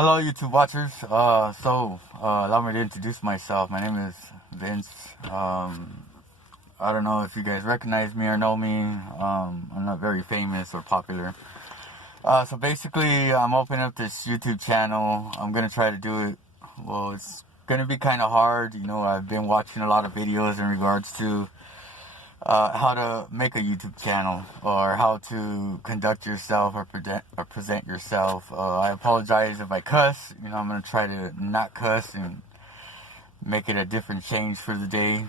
Hello, YouTube watchers. Allow me to introduce myself. My name is Vince. I don't know if you guys recognize me or know me. I'm not very famous or popular. So basically, I'm opening up this YouTube channel. I'm gonna try to do it. Well, it's gonna be kind of hard. I've been watching a lot of videos in regards to how to make a YouTube channel or how to conduct yourself or present yourself. I apologize if I cuss. I'm going to try to not cuss and make it a different change for the day.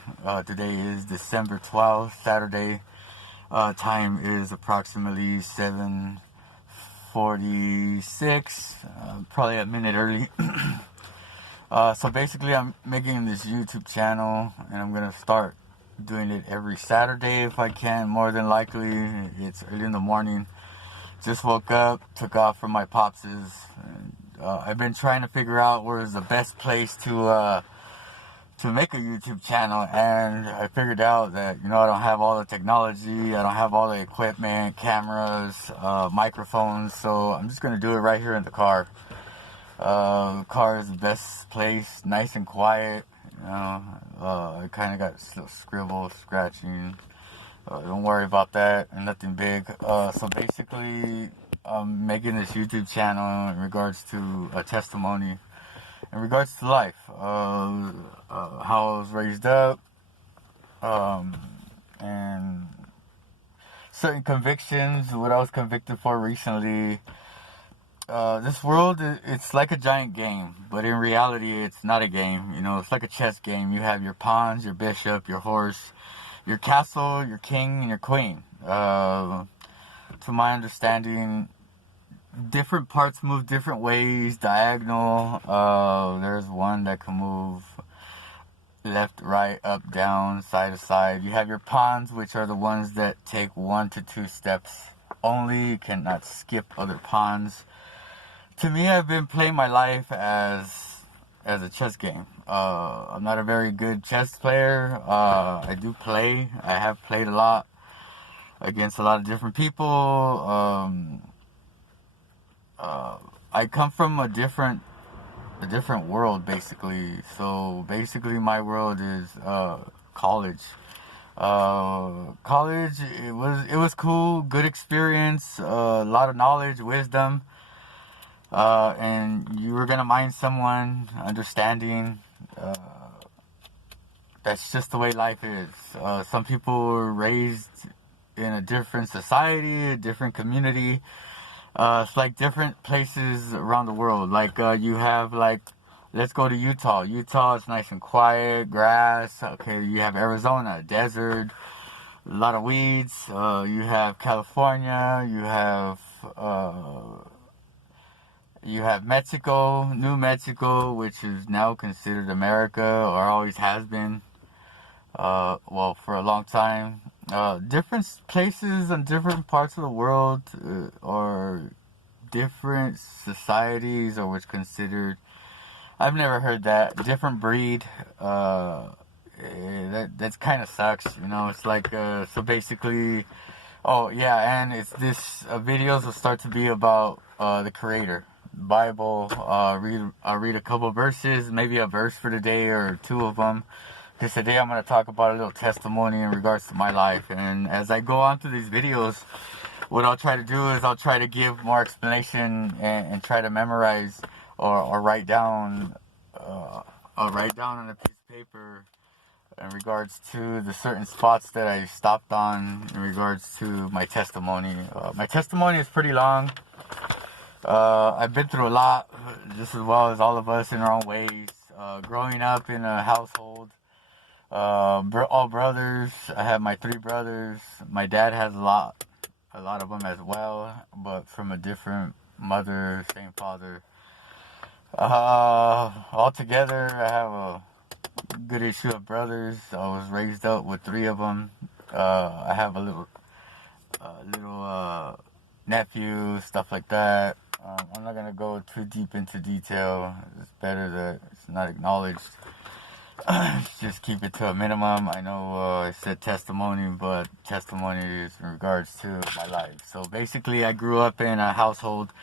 Today is December 12th, Saturday. Time is approximately 7:46, probably a minute early. So basically, I'm making this YouTube channel and I'm going to start doing it every Saturday if I can. More than likely, it's early in the morning. Just woke up, took off from my pops's. I've been trying to figure out where is the best place to make a YouTube channel, and I figured out that I don't have all the technology, I don't have all the equipment, cameras, microphones, so I'm just gonna do it right here in the car. The car is the best place, nice and quiet. I kind of got scribble, scratching. Don't worry about that, nothing big. So basically, I'm making this YouTube channel in regards to a testimony, in regards to life, how I was raised up, and certain convictions, what I was convicted for recently. This world, it's like a giant game, but in reality, it's not a game. It's like a chess game. You have your pawns, your bishop, your horse, your castle, your king, and your queen. To my understanding, different parts move different ways, diagonal. There's one that can move left, right, up, down, side to side. You have your pawns, which are the ones that take 1 to 2 steps only. You cannot skip other pawns. To me, I've been playing my life as a chess game. I'm not a very good chess player. I do play. I have played a lot against a lot of different people. I come from a different world, basically. So basically, my world is college. College, it was cool, good experience, a lot of knowledge, wisdom. And you were gonna mind someone, understanding. That's just the way life is. Some people were raised in a different society, a different community. It's like different places around the world. Like you have let's go to Utah. Utah is nice and quiet, grass. Okay, you have Arizona, desert, a lot of weeds. You have California. You have Mexico, New Mexico, which is now considered America, or always has been, well, for a long time. Different places in different parts of the world, or different societies, or what's considered, I've never heard that, different breed. That's kind of sucks, it's like, so basically, oh yeah, and it's this, videos will start to be about, the Creator. Bible. I'll read a couple verses, maybe a verse for the day or 2 of them. Because today I'm going to talk about a little testimony in regards to my life. And as I go on through these videos, what I'll try to do is I'll try to give more explanation and try to memorize or write down. I'll write down on a piece of paper in regards to the certain spots that I stopped on in regards to my testimony. My testimony is pretty long. I've been through a lot, just as well as all of us in our own ways. Growing up in a household, all brothers. I have my 3 brothers. My dad has a lot of them as well, but from a different mother, same father. Altogether, I have a good issue of brothers. I was raised up with 3 of them. I have a little nephew, stuff like that. I'm not gonna go too deep into detail. It's better that it's not acknowledged. Just keep it to a minimum. I know I said testimony, but testimony is in regards to my life. So basically, I grew up in a household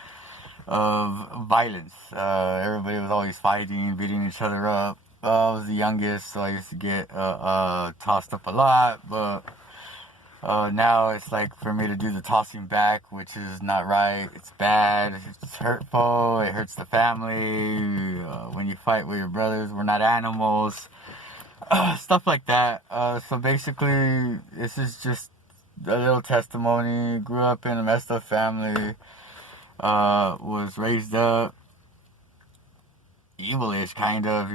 of violence. Everybody was always fighting, beating each other up. I was the youngest, so I used to get tossed up a lot, but now it's like for me to do the tossing back, which is not right. It's bad. It's hurtful. It hurts the family. When you fight with your brothers, we're not animals. Stuff like that. So basically, this is just a little testimony. Grew up in a messed up family. Was raised up evilish, kind of,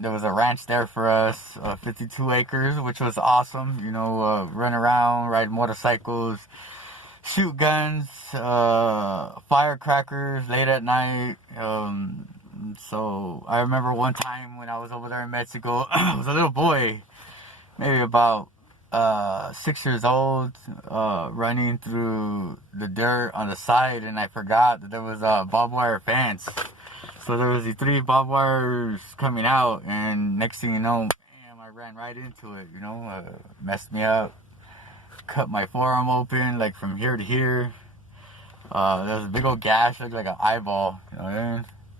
there was a ranch there for us, 52 acres, which was awesome. Run around, ride motorcycles, shoot guns, firecrackers late at night. So I remember one time when I was over there in Mexico, I was a little boy, maybe about 6 years old, running through the dirt on the side, and I forgot that there was a barbed wire fence. So there was the 3 barbed wires coming out, and next thing you know, damn, I ran right into it, messed me up, cut my forearm open, like from here to here. There was a big old gash, looked like an eyeball,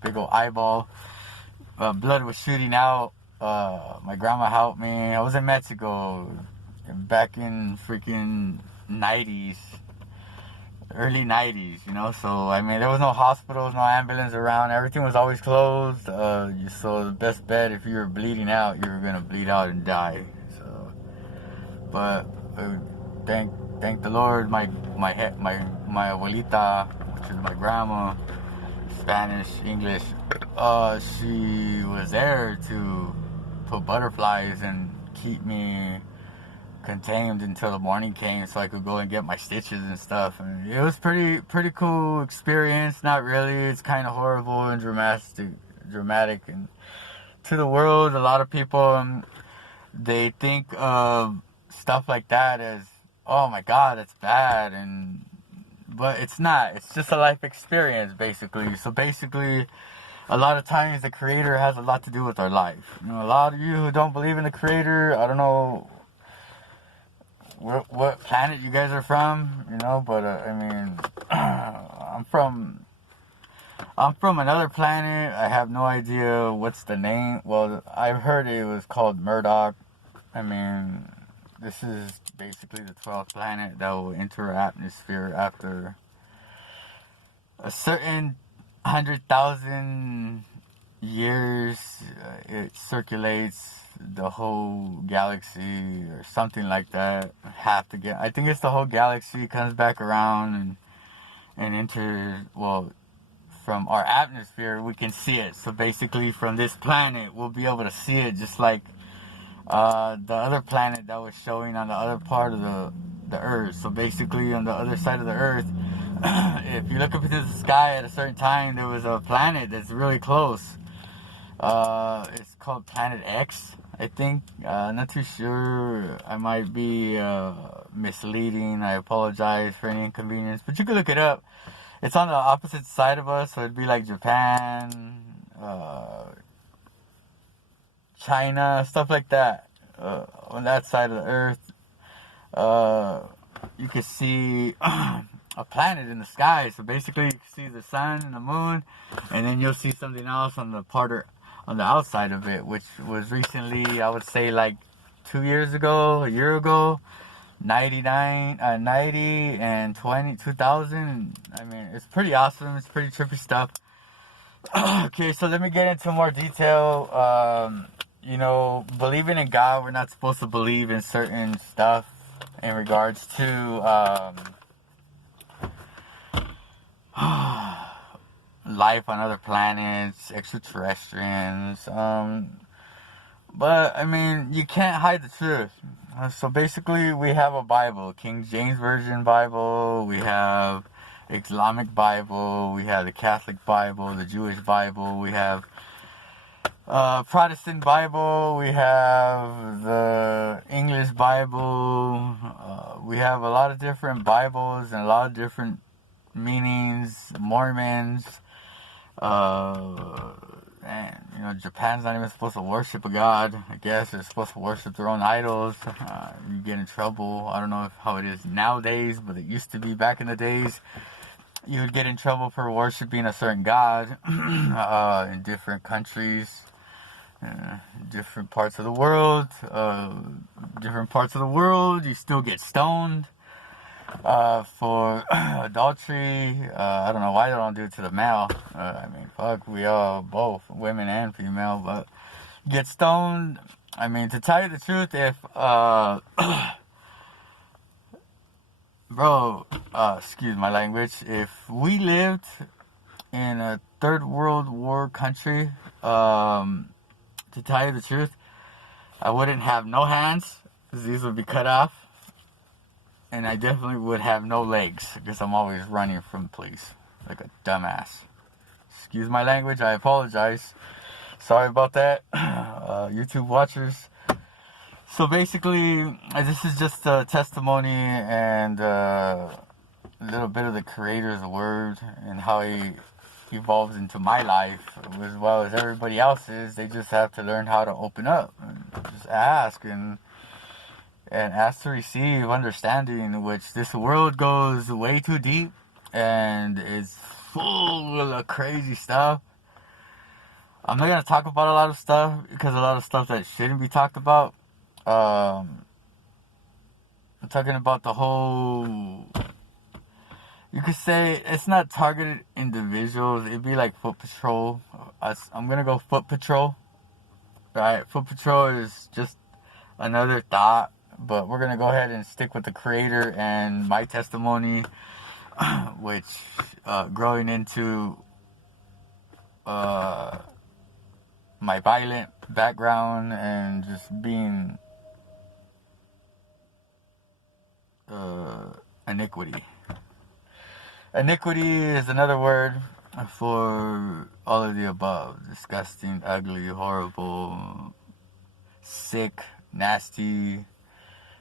big old eyeball. Blood was shooting out. My grandma helped me. I was in Mexico back in freaking 90s, early 90s, so I mean there was no hospitals, no ambulance around, everything was always closed. So the best bet, if you were bleeding out, you were gonna bleed out and die. So, but thank the Lord, my abuelita, which is my grandma, Spanish, English, she was there to put butterflies and keep me contained until the morning came, so I could go and get my stitches and stuff. And it was pretty cool experience. Not really. It's kind of horrible and dramatic, and to the world, a lot of people they think of stuff like that as, oh my God, that's bad, but it's not. It's just a life experience, basically. So basically, a lot of times the Creator has a lot to do with our life. A lot of you who don't believe in the Creator, I don't know what planet you guys are from, but I mean, I'm from another planet. I have no idea what's the name. Well, I've heard it was called Murdoch. I mean, this is basically the 12th planet that will enter our atmosphere after a certain 100,000 years. It circulates the whole galaxy or something like that. I think it's the whole galaxy comes back around and enters, well, from our atmosphere we can see it. So basically from this planet we'll be able to see it, just like the other planet that was showing on the other part of the Earth. So basically on the other side of the Earth, if you look up into the sky at a certain time, there was a planet that's really close. It's called Planet X, I think. Not too sure. I might be misleading. I apologize for any inconvenience, but you can look it up. It's on the opposite side of us, so it'd be like Japan, China, stuff like that. On that side of the Earth, you can see a planet in the sky. So basically, you can see the sun and the moon, and then you'll see something else on the outside of it, which was recently, I would say like 2 years ago, a year ago, 90 and 2000. I mean, it's pretty awesome. It's pretty trippy stuff. Okay, so let me get into more detail. Believing in God, we're not supposed to believe in certain stuff in regards to life on other planets, extraterrestrials. But I mean, you can't hide the truth. So basically, we have a Bible, King James Version Bible. We have Islamic Bible. We have the Catholic Bible, the Jewish Bible. We have Protestant Bible. We have the English Bible. We have a lot of different Bibles and a lot of different meanings. Mormons. And Japan's not even supposed to worship a god. I guess they're supposed to worship their own idols. You get in trouble. I don't know how it is nowadays, but it used to be back in the days. you would get in trouble for worshiping a certain god in different countries, different parts of the world. Different parts of the world, you still get stoned for adultery. I don't know why they don't do it to the male. I mean, fuck, we all, both women and female, but get stoned. I mean, to tell you the truth, if bro, excuse my language, if we lived in a third world war country, to tell you the truth, I wouldn't have no hands, because these would be cut off. And I definitely would have no legs, because I'm always running from the police, like a dumbass. Excuse my language, I apologize. Sorry about that, YouTube watchers. So basically, this is just a testimony and a little bit of the Creator's word and how he evolves into my life as well as everybody else's. They just have to learn how to open up and just ask and ask to receive understanding, which this world goes way too deep and is full of crazy stuff. I'm not going to talk about a lot of stuff because a lot of stuff that shouldn't be talked about. I'm talking about the whole, you could say it's not targeted individuals. It'd be like foot patrol. I'm going to go foot patrol. Right? Foot patrol is just another thought. But we're going to go ahead and stick with the Creator and my testimony. Which, growing into my violent background and just being iniquity. Iniquity is another word for all of the above. Disgusting, ugly, horrible, sick, nasty,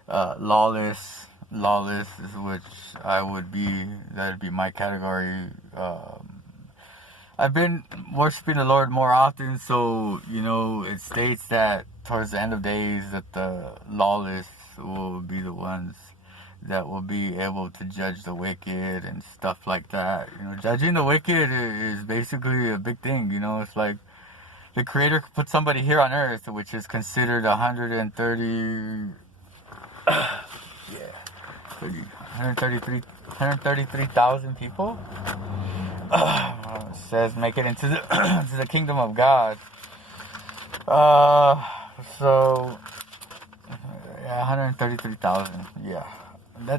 lawless. Lawless is which I would be. That'd be my category. I've been worshiping the Lord more often, so, it states that towards the end of days that the lawless will be the ones that will be able to judge the wicked and stuff like that. Judging the wicked is basically a big thing. It's like the Creator could put somebody here on earth, which is considered 133,000 people. It says make it into the into the kingdom of God. So yeah, 133,000. Yeah,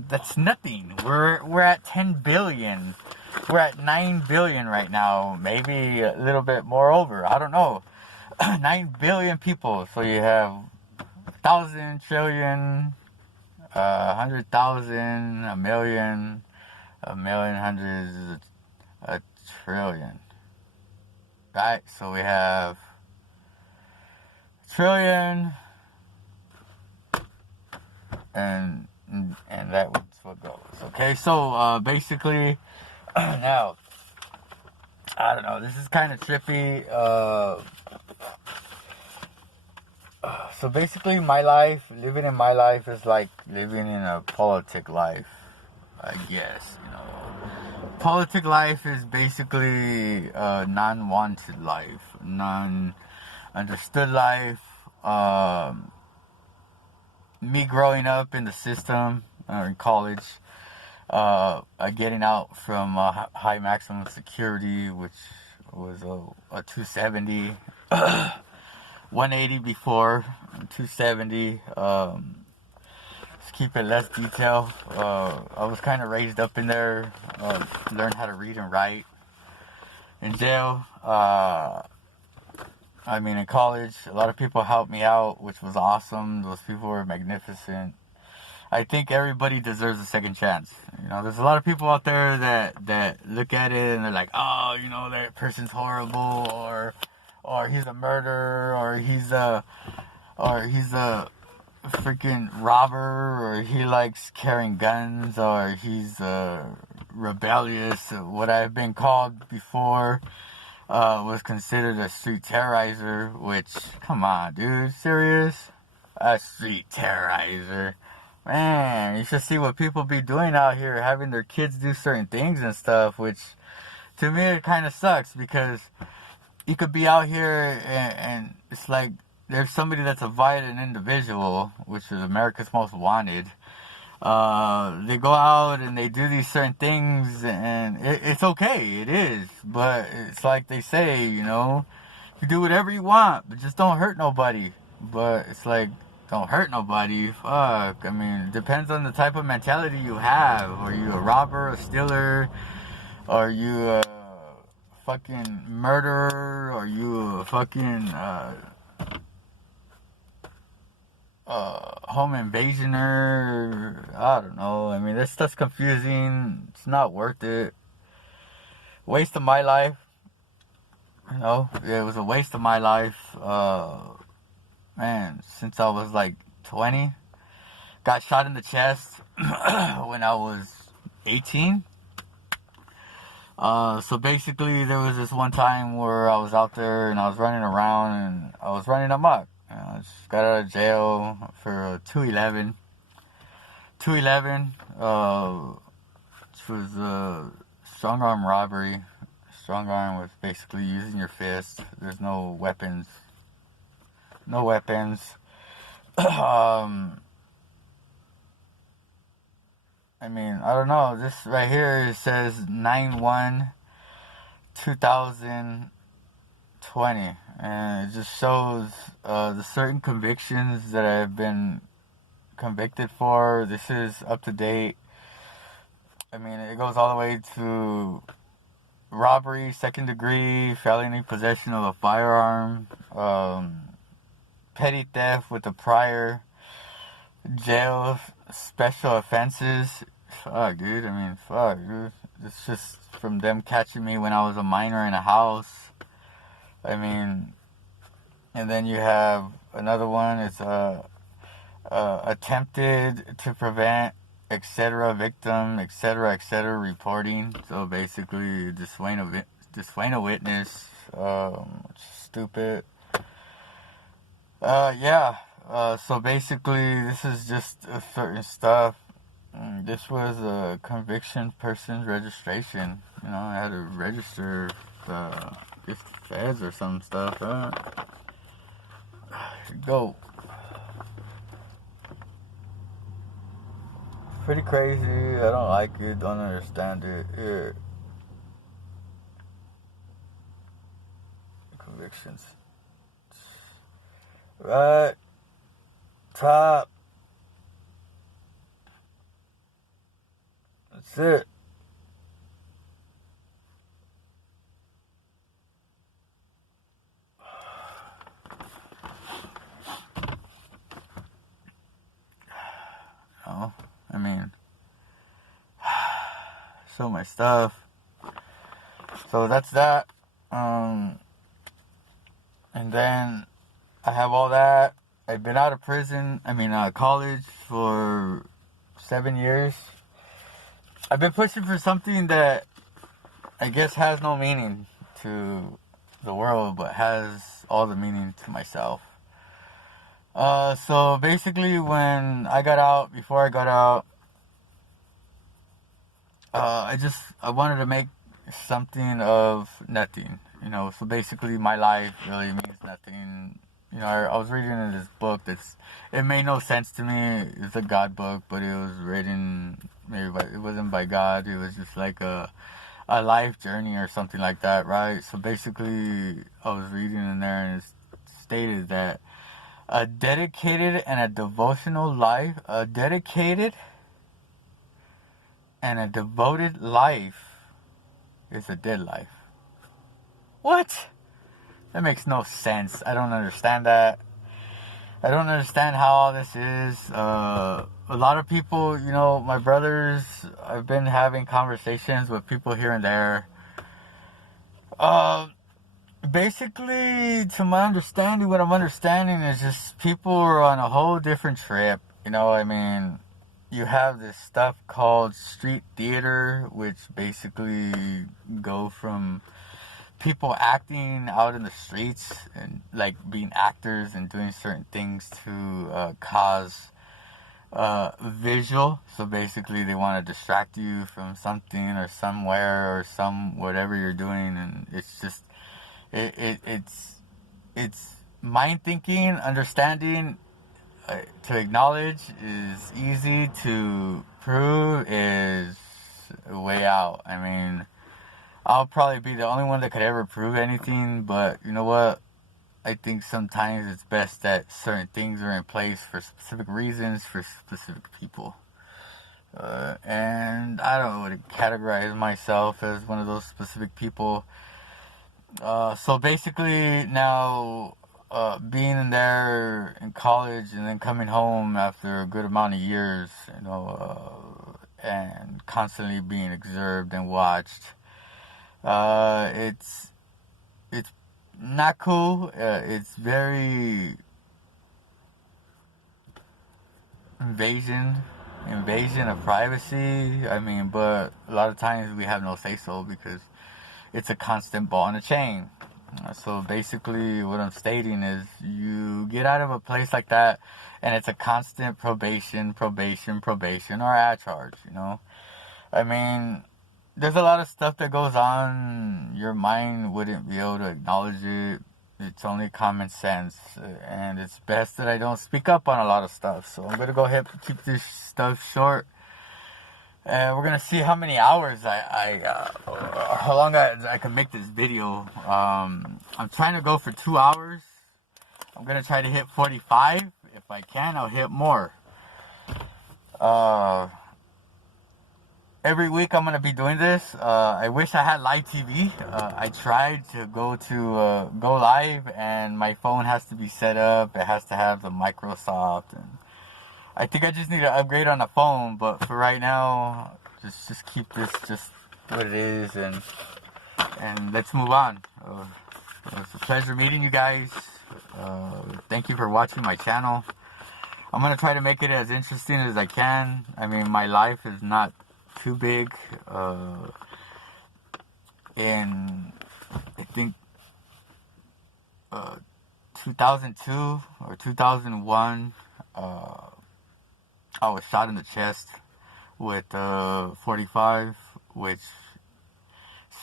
that's nothing. We're at 10 billion. We're at 9 billion right now. Maybe a little bit more over. I don't know. 9 billion people. So you have 1,000 trillion. 100,000, a million hundreds, a trillion, right? So we have trillion, and that's what goes. Okay, so basically, now I don't know. This is kind of trippy. So basically, living in my life is like living in a politic life, I guess, Politic life is basically a non-wanted life, non-understood life. Me growing up in the system, or in college, getting out from high maximum security, which was a 270. 180 before, 270. Just keep it less detail. I was kind of raised up in there, learned how to read and write. In jail, in college, a lot of people helped me out, which was awesome. Those people were magnificent. I think everybody deserves a second chance. There's a lot of people out there that look at it and they're like, oh, that person's horrible, or he's a murderer, or he's a freaking robber, or he likes carrying guns, or he's rebellious. What I've been called before was considered a street terrorizer, which, come on, dude, serious? A street terrorizer? Man, you should see what people be doing out here, having their kids do certain things and stuff, which to me it kind of sucks because you could be out here and it's like there's somebody that's a violent individual, which is America's Most Wanted. They go out and they do these certain things, and it's okay, it is, but it's like they say, you do whatever you want, but just don't hurt nobody. But it's like, don't hurt nobody. Fuck. I mean, it depends on the type of mentality you have. Are you a robber, a stealer? Are you a fucking murderer? Are you a fucking home invasioner? I don't know. I mean, this stuff's confusing. It's not worth it. Waste of my life. It was a waste of my life. Man, since I was like 20. Got shot in the chest when I was 18. So basically, there was this one time where I was out there and I was running around and I was running amok. I just got out of jail for 211. 211, which was a strong arm robbery. Strong arm was basically using your fist. There's no weapons. No weapons. I mean, I don't know. This right here, it says 9/1/2020. And it just shows the certain convictions that I've been convicted for. This is up to date. I mean, it goes all the way to robbery, second degree, felony possession of a firearm, petty theft with a prior, jail, special offenses. Fuck, dude. I mean, fuck, dude. It's just from them catching me when I was a minor in a house. I mean, and then you have another one. It's attempted to prevent, etc. victim, etc. reporting. So basically, dissuade a witness. Which is stupid. Yeah. So basically, this is just certain stuff. This was a conviction person's registration. I had to register the feds or some stuff. Go. Pretty crazy. I don't like it. Don't understand it. Here. Convictions. Right. Top. That's it. I mean, so my stuff. So that's that. And then I have all that. I've been out of prison. College for 7 years. I've been pushing for something that I guess has no meaning to the world, but has all the meaning to myself. So basically, when I got out, before I got out, I wanted to make something of nothing, so basically my life really means nothing. I was reading in this book it made no sense to me. It's a God book, but it was written, it wasn't by God, it was just like a life journey or something like that, right? So basically, I was reading in there and it stated that a dedicated and a devotional life, a dedicated and a devoted life is a dead life. What? That makes no sense. I don't understand that. I don't understand how all this is. A lot of people, my brothers, I've been having conversations with people here and there. Basically, to my understanding, what I'm understanding is just people are on a whole different trip. You have this stuff called street theater, which basically go from people acting out in the streets and like being actors and doing certain things to cause visual. So basically they want to distract you from something or somewhere or whatever you're doing, and it's just it's mind thinking, understanding. To acknowledge is easy, to prove is way out. I mean, I'll probably be the only one that could ever prove anything, but you know what? I think sometimes it's best that certain things are in place for specific reasons, for specific people. And I don't want to categorize myself as one of those specific people. So basically now, being in there in college and then coming home after a good amount of years, and constantly being observed and watched, it's not cool. It's very invasion of privacy. I mean, but a lot of times we have no say so because it's a constant ball and a chain. So basically what I'm stating is you get out of a place like that and it's a constant probation, or at charge, I mean, there's a lot of stuff that goes on. Your mind wouldn't be able to acknowledge it. It's only common sense. And it's best that I don't speak up on a lot of stuff. So I'm going to go ahead and keep this stuff short. And we're going to see how many hours how long I can make this video. I'm trying to go for 2 hours. I'm going to try to hit 45. If I can, I'll hit more. Every week I'm going to be doing this. I wish I had live TV. I tried to go live, and my phone has to be set up. It has to have the Microsoft, and I think I just need to upgrade on the phone, but for right now, just keep this just what it is, and let's move on. It's a pleasure meeting you guys. Thank you for watching my channel. I'm going to try to make it as interesting as I can. I mean, my life is not too big. In, I think, 2002 or 2001, I was shot in the chest with 45, which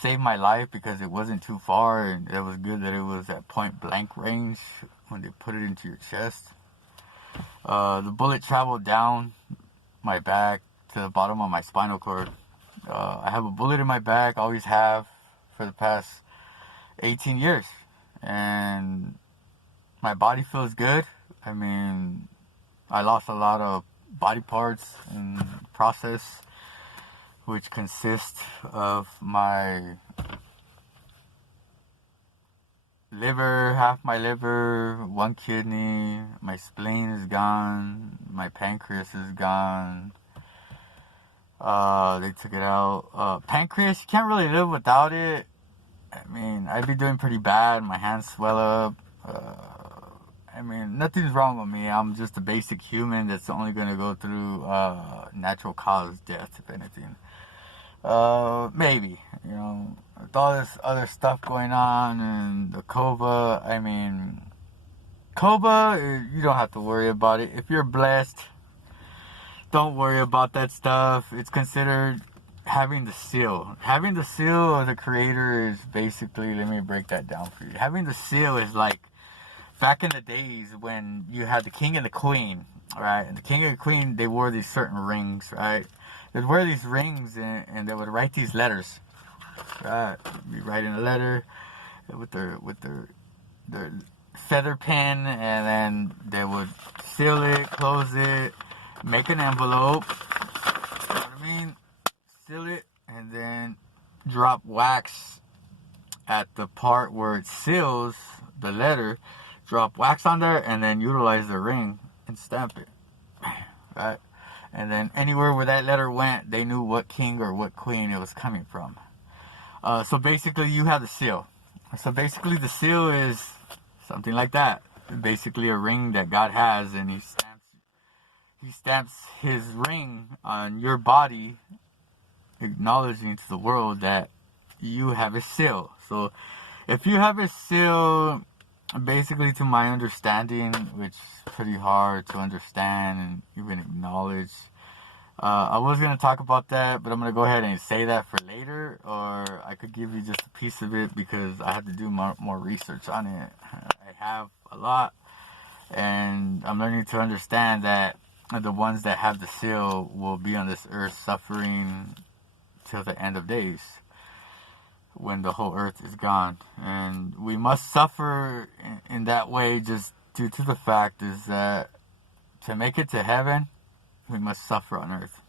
saved my life because it wasn't too far, and it was good that it was at point blank range when they put it into your chest. The bullet traveled down my back to the bottom of my spinal cord. I have a bullet in my back, always have for the past 18 years, and my body feels good. I mean, I lost a lot of body parts in the process, which consist of my liver, half my liver, one kidney, my spleen is gone, my pancreas is gone. They took it out. Pancreas, you can't really live without it. I mean, I'd be doing pretty bad. My hands swell up. I mean, nothing's wrong with me. I'm just a basic human that's only going to go through natural cause death, if anything. Maybe, with all this other stuff going on and the COVA, I mean, COVA, you don't have to worry about it. If you're blessed, don't worry about that stuff. It's considered having the seal. Having the seal of the creator is basically, let me break that down for you. Having the seal is like back in the days when you had the king and the queen, right? And the king and the queen, they wore these certain rings, right? They'd wear these rings and they would write these letters, right? Be writing a letter with their feather pen, and then they would seal it, close it, make an envelope, you know what I mean? Seal it, and then drop wax at the part where it seals the letter, drop wax on there, and then utilize the ring and stamp it, right? And then anywhere where that letter went, they knew what king or what queen it was coming from. So basically, you have the seal. So basically, the seal is something like that. Basically, a ring that God has, and He stamps His ring on your body, acknowledging to the world that you have a seal. So if you have a seal basically, to my understanding, which is pretty hard to understand and even acknowledge. I was going to talk about that, but I'm going to go ahead and say that for later, or I could give you just a piece of it because I had to do more research on it. I have a lot, and I'm learning to understand that the ones that have the seal will be on this earth suffering till the end of days, when the whole earth is gone. And we must suffer in that way just due to the fact is that to make it to heaven, we must suffer on earth.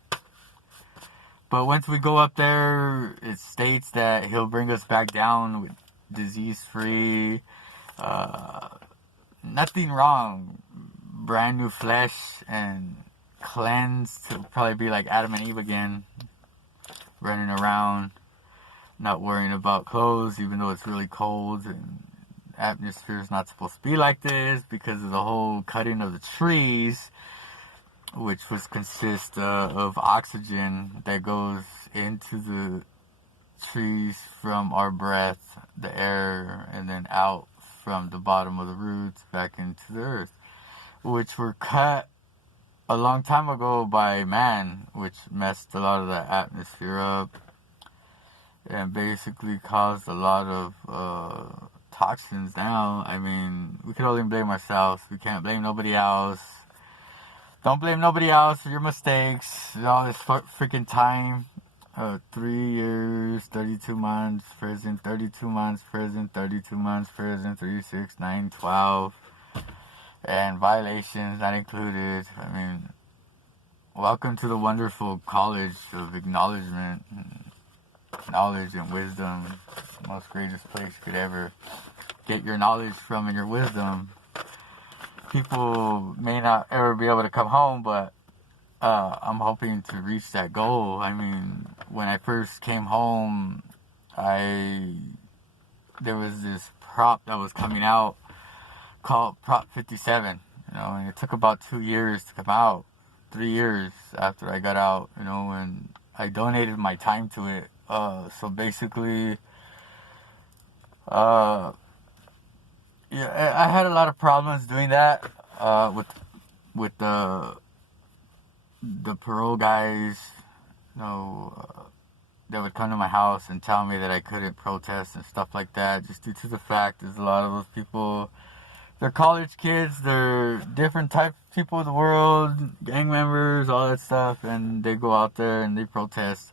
But once we go up there, it states that he'll bring us back down with disease-free, nothing wrong, brand new flesh, and cleansed to probably be like Adam and Eve again, running around, not worrying about clothes, even though it's really cold and atmosphere is not supposed to be like this because of the whole cutting of the trees, which was consist of oxygen that goes into the trees from our breath, the air, and then out from the bottom of the roots back into the earth, which were cut a long time ago by man, which messed a lot of the atmosphere up and basically caused a lot of toxins now. I mean, we can only blame ourselves. We can't blame nobody else. Don't blame nobody else for your mistakes. All this freaking time. 3 years, 32 months, prison, 32 months, prison, 32 months, prison, 3, 6, 9, 12. And violations not included. I mean, welcome to the wonderful college of acknowledgement, and knowledge and wisdom. The most greatest place you could ever get your knowledge from and your wisdom. People may not ever be able to come home, but I'm hoping to reach that goal. I mean, when I first came home, there was this prop that was coming out called Prop 57, and it took about 2 years to come out, 3 years after I got out, and I donated my time to it. So basically, yeah, I had a lot of problems doing that with the parole guys, that would come to my house and tell me that I couldn't protest and stuff like that, just due to the fact is a lot of those people, they're college kids, they're different type of people of the world, gang members, all that stuff, and they go out there and they protest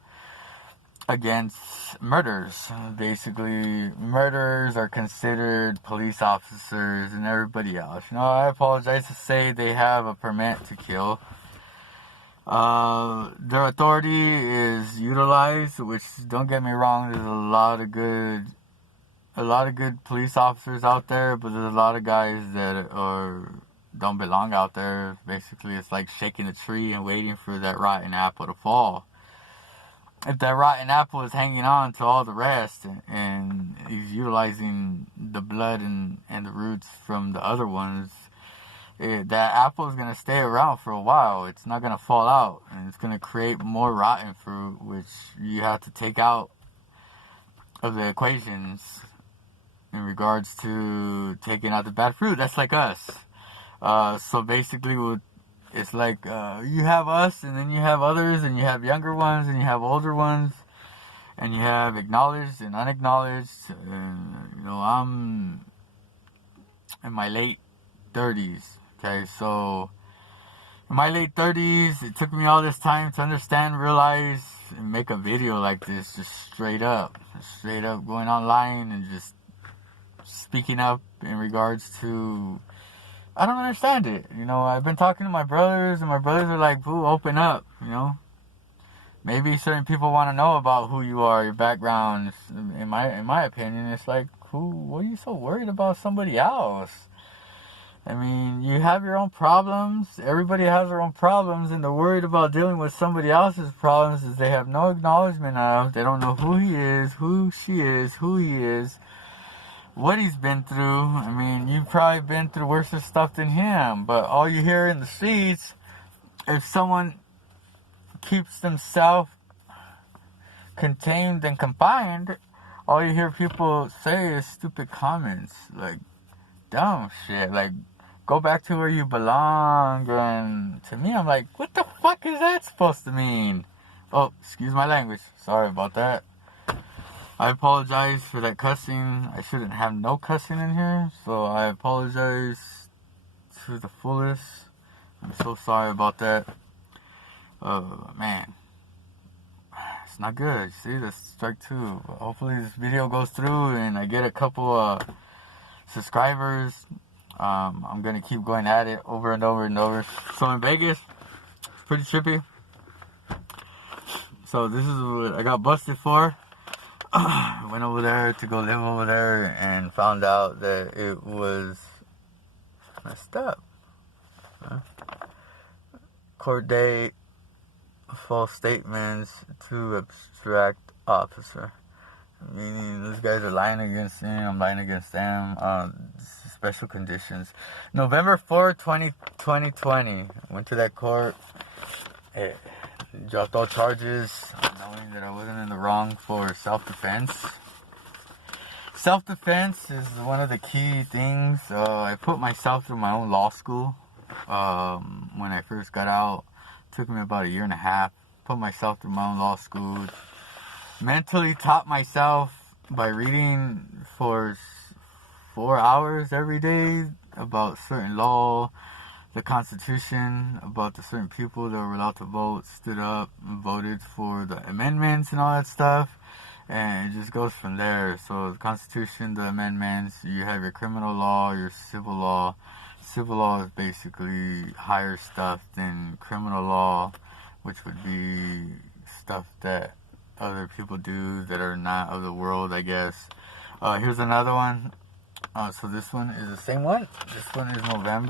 against murders. Basically, murderers are considered police officers and everybody else. I apologize to say they have a permit to kill. Their authority is utilized, which, don't get me wrong, there's a lot of good police officers out there, but there's a lot of guys that don't belong out there. Basically, it's like shaking a tree and waiting for that rotten apple to fall. If that rotten apple is hanging on to all the rest and he's utilizing the blood and the roots from the other ones, that apple is going to stay around for a while. It's not going to fall out, and it's going to create more rotten fruit, which you have to take out of the equations in regards to taking out the bad fruit. That's like us. So basically, it's like you have us, and then you have others, and you have younger ones, and you have older ones, and you have acknowledged and unacknowledged. And, I'm in my late 30s. Okay, so in my late 30s, it took me all this time to understand, realize, and make a video like this, just straight up going online and just speaking up in regards to, I don't understand it. I've been talking to my brothers, and my brothers are like, "Boo, open up." Maybe certain people want to know about who you are, your background. In my opinion, it's like, what are you so worried about somebody else? I mean, you have your own problems. Everybody has their own problems, and they're worried about dealing with somebody else's problems as they have no acknowledgement of. They don't know who he is, who she is, who he is, what he's been through. I mean, you've probably been through worse stuff than him, but all you hear in the streets, if someone keeps themselves contained and confined, all you hear people say is stupid comments, like, dumb shit. Like, go back to where you belong. And to me, I'm like, what the fuck is that supposed to mean? Oh, excuse my language. Sorry about that. I apologize for that cussing. I shouldn't have no cussing in here. So I apologize to the fullest. I'm so sorry about that. Man. It's not good. See, that's strike 2. Hopefully this video goes through and I get a couple subscribers. I'm gonna keep going at it over and over and over. So in Vegas, it's pretty trippy. So this is what I got busted for. I went over there to go live over there and found out that it was messed up. Court date, false statements to abstract officer. Meaning these guys are lying against me, I'm lying against them. Special conditions. November 4, 2020. Went to that court. It dropped all charges, knowing that I wasn't in the wrong for self-defense. Self-defense is one of the key things. I put myself through my own law school. When I first got out, it took me about 1.5 years. Put myself through my own law school. Mentally taught myself by reading for 4 hours every day about certain law, the Constitution, about the certain people that were allowed to vote, stood up and voted for the amendments and all that stuff. And it just goes from there. So the Constitution, the amendments, you have your criminal law, your civil law. Civil law is basically higher stuff than criminal law, which would be stuff that other people do that are not of the world, I guess. Here's another one. So this one is the same one. This one is November.